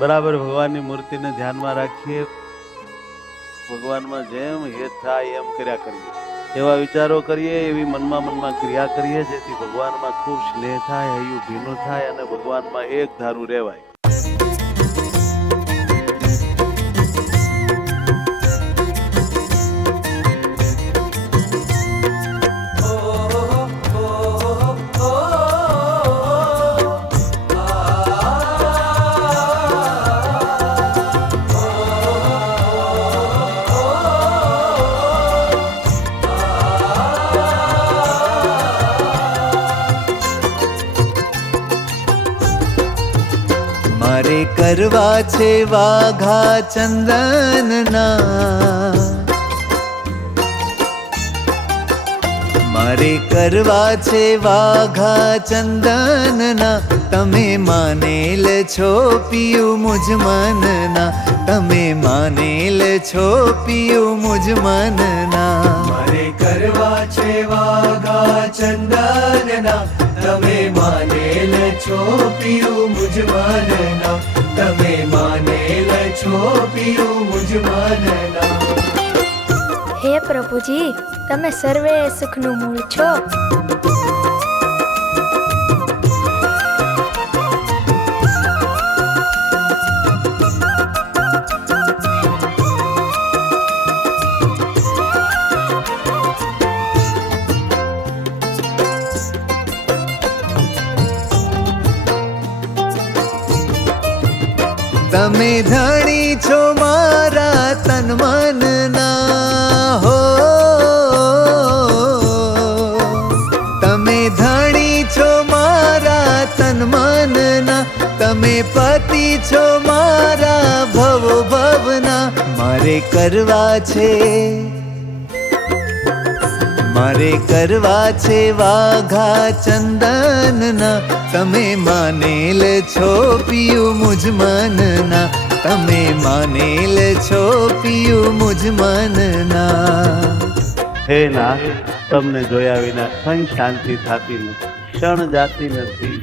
બરાબર ભગવાનની મૂર્તિને ધ્યાનમાં રાખીએ, ભગવાનમાં જેમ હેત થાય એમ કર્યા કરીએ, એવા વિચારો કરીએ, એવી મનમાં ક્રિયા કરીએ, જેથી ભગવાનમાં ખૂબ સ્નેહ થાય, હૈયું ભીનું થાય અને ભગવાનમાં એક ધારું રહેવાય. મારે કરવા છે વાઘા ચંદનના, મારે કરવા છે વાઘા ચંદનના, તમે માનેલ છો પિયું મુજ મનના, તમે માનેલ છો પિયું મુજ મનના. મારે કરવા છે વાઘા ચંદનના, તમે માનેલ છો પિયું મુજ મનના, તમે માનેલ છો પિયું મુજ મનના. હે પ્રભુજી, તમે સર્વે સુખનું મૂળ છો. તમે ધણી છો મારા તન મનના હો, તમે ધણી છો મારા તન મનના, તમે પતિ છો મારા ભવ ભવના. મારે કરવા છે, મારે કરવા છે વાઘા ચંદનના, તમે માનેલ છો પિયું મુજ મનના, તમે માનેલ છો પિયું મુજ મનના. હે નાથ, તમને જોયા વિના કંઈ શાંતિ થતી નથી, ક્ષણ જાતી નથી.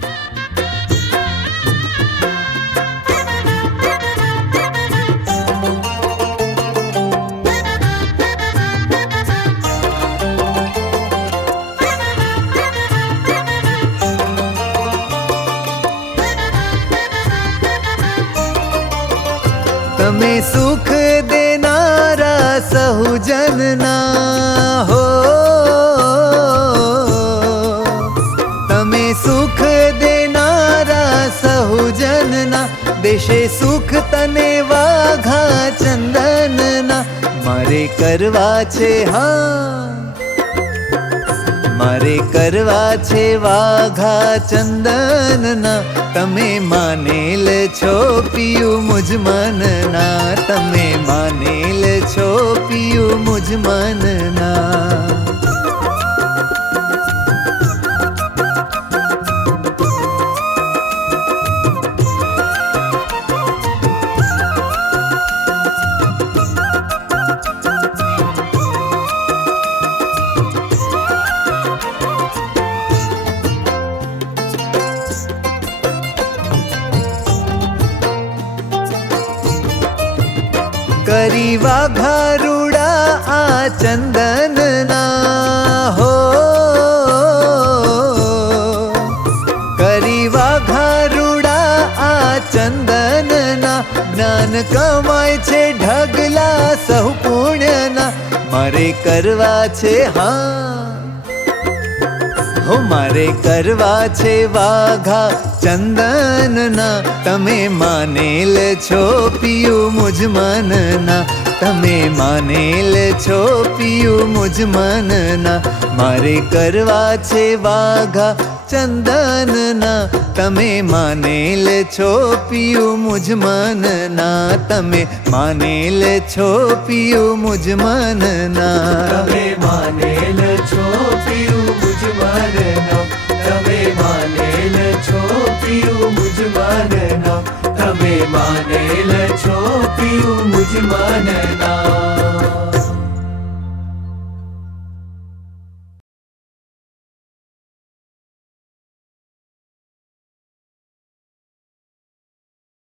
તમે સુખ દેનારા સહુજનના હો, તમે સુખ દેનારા સહુજનના, દેશે સુખ તને વાઘા ચંદનના. મારે કરવા છે હા, મારે કરવા છે વાઘા ચંદનના, તમે માનેલ છો પિયું મુજ મનના, તમે માનેલ છો પિયું મુજ મનના. કરી વાઘા રૂડા આ ચંદનના હો, કરી વાઘા રૂડા આ ચંદનના, જ્ઞાન કમાય છે ઢગલા સહુ પુણ્યના. મારે કરવા છે હા હો, મારે કરવા છે વાઘા ચંદનના, તમે માનેલ છો પિયું મુજ મનના, તમે માનેલ છો પિયું મુજ મનના. મારે કરવા છે વાઘા ચંદનના, તમે માનેલ છો પિયું મુજ મનના, તમે માનેલ છો પિયું મુજ મનના. તમે માનેલ છો પિયું મુજ મનના, તમે માનેલ છો પિયું મુજ મનના, તમે માનેલ છો પિયું મુજ મનના.